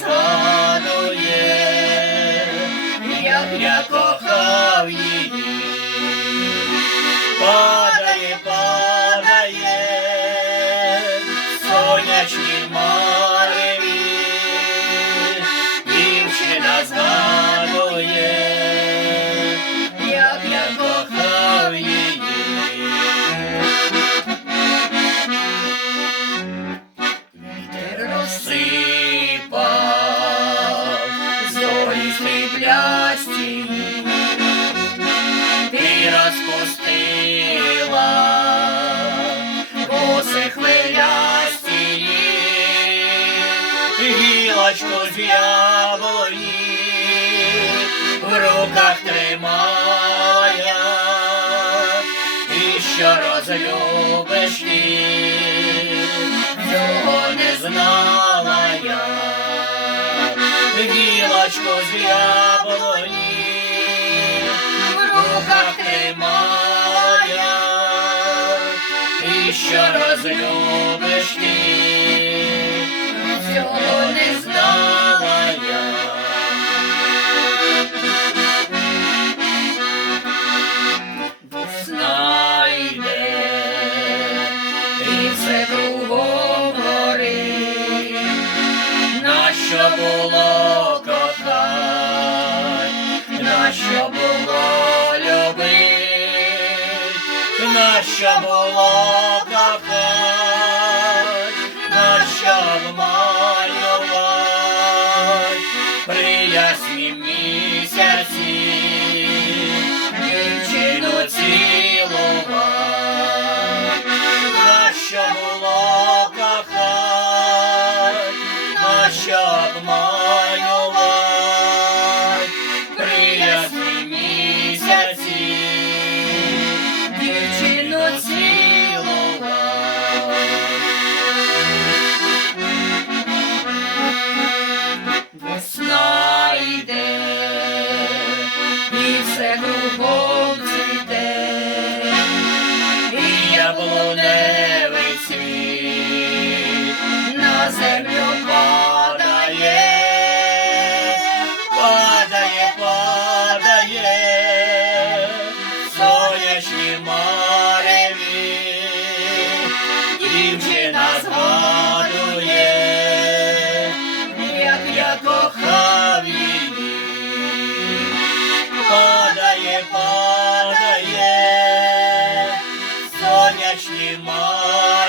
згадує, як я кохав її. Падає, падає сонячні мареві, дівчина згадує, як я кохав її. Вітер розсипав зорі сріблясті, ти розпустила коси хвилясті, гілочку з яблуні в руках тримала я, і що розлюбиш ти, цього не знала я. Гілочку з яблуні в руках тримала я, і що розлюбиш ти, цього не знала я. Весна йде, і все кругом горить, нащо було кохать, нащо було любить, нащо було кохать, нащо обманювать при яснім місяці, дівчину цілувать. Нащо було кохать, нащо обманювать при яснім місяці, дівчину цілувать. Весна йде, і все кругом цвіте, і яблуневий цвіт на землю падає, падає, падає сонячні мареві, дівчина згадує, як я кохав її. Падає, падає сонячні мареві,